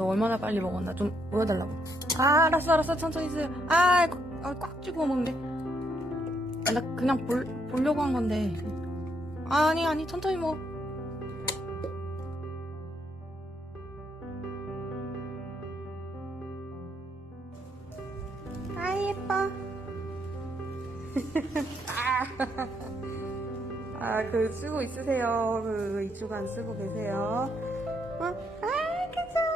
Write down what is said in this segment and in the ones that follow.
너 얼마나 빨리 먹었나 좀 보여달라고. 아, 알았어 천천히 쓰요. 꽉 쥐고 먹는데. 나 그냥 보려고 한 건데. 아니 천천히 먹어. 아, 예뻐. 그 쓰고 있으세요. 그 이주간 쓰고 계세요. 괜찮아.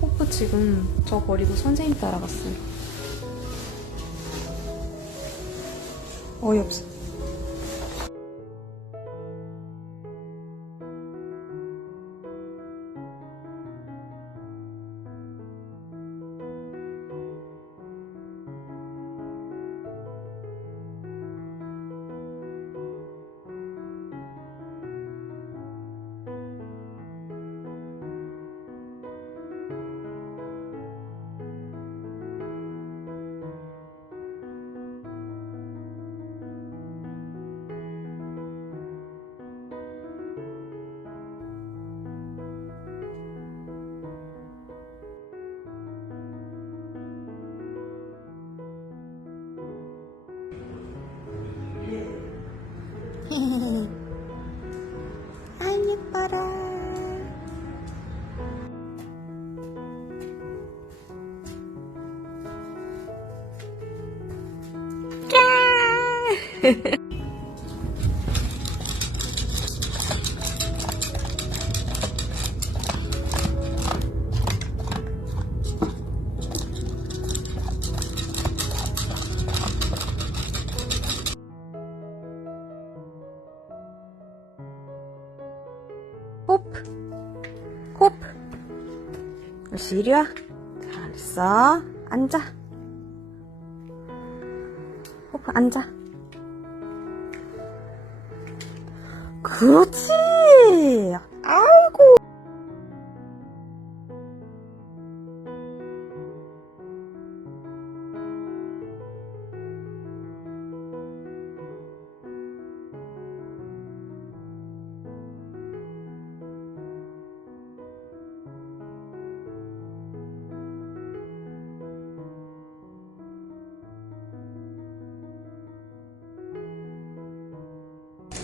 호프 지금 저 버리고 선생님 따라갔어요. 어이없어. 아, 예뻐라. 호프 옳지, 이리 와. 잘했어. 앉아. 호프 앉아. 그렇지. 아이고.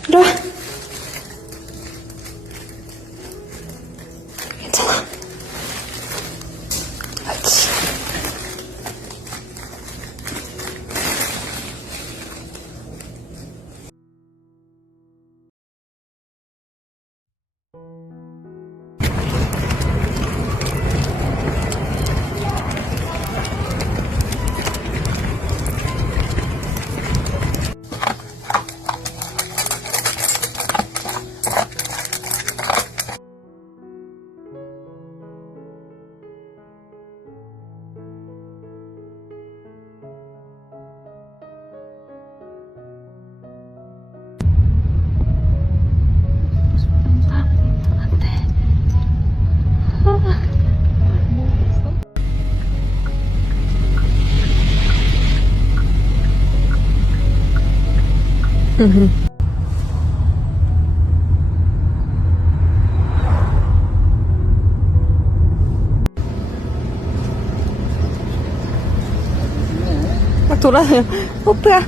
이리 와. 괜찮아. 옳지. 막 돌아다녀. 호프야.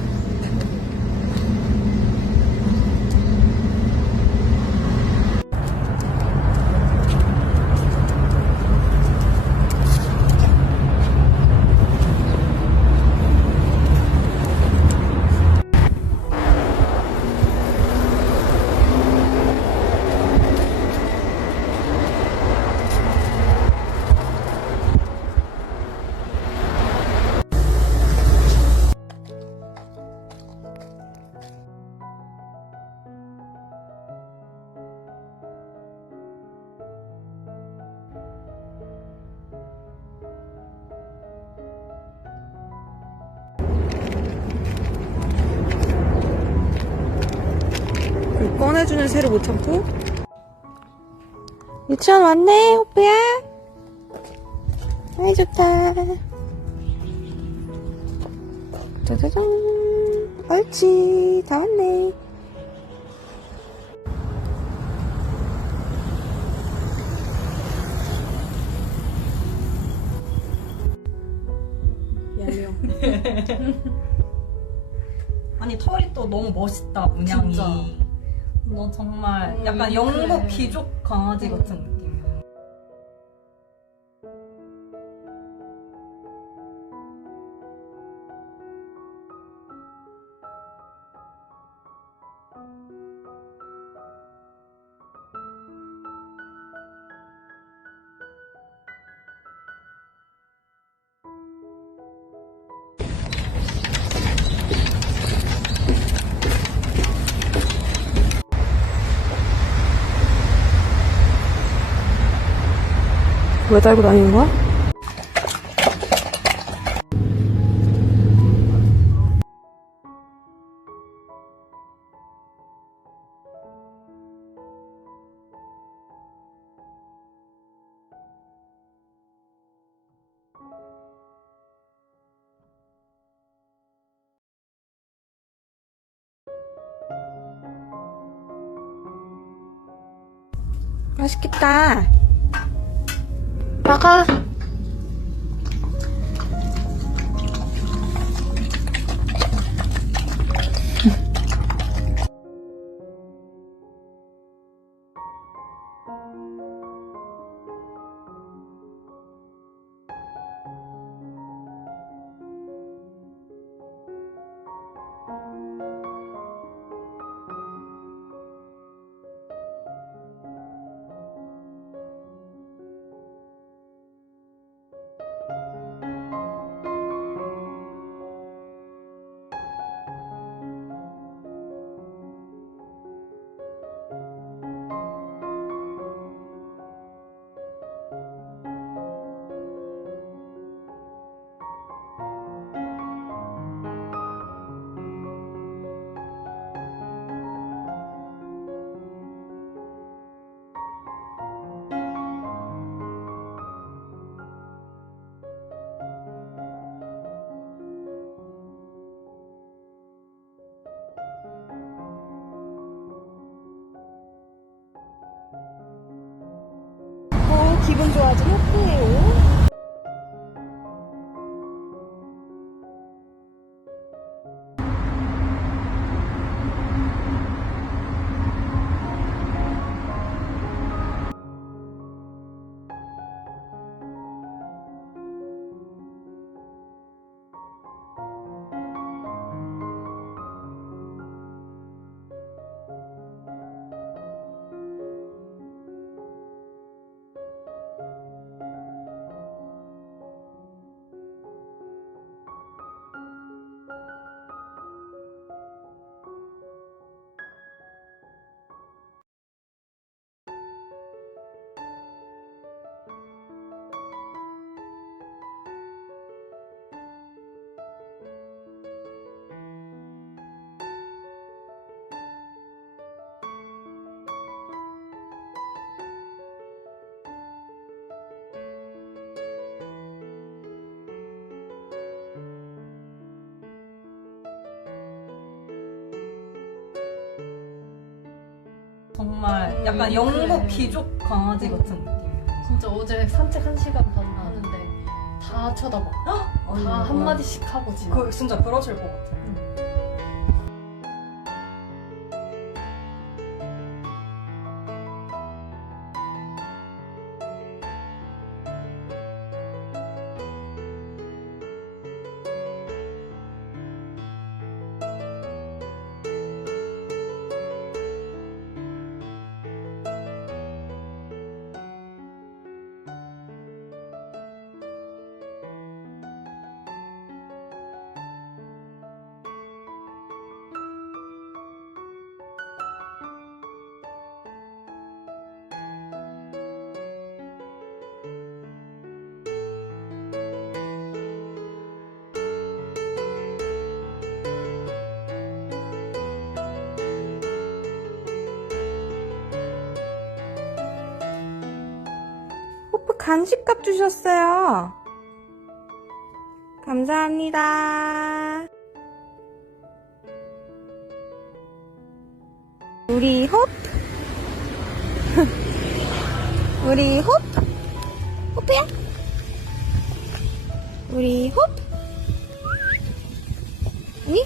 꺼내주는 새를 못 참고. 유치원 왔네, 호프야. 아이, 좋다. 짜자잔. 옳지, 다 왔네. 얄미워. 아니 털이 또 너무 멋있다 문양이. 진짜. 너 정말 약간 영국 그래. 귀족 강아지 같은 느낌이야. 왜 달고 다니는 거야? 맛있겠다. 먹어. 기분 좋아진 호프예요. 정말 약간 영국 귀족 강아지 같은 느낌이야. 진짜 어제 산책 1시간 반 하는데 다 쳐다봐. 다 한마디씩 하고 지나. 그 진짜 그러실 것 같아. 간식값 주셨어요. 감사합니다. 우리 호프. 우리 호프. 호프야? 우리 호프. 아니?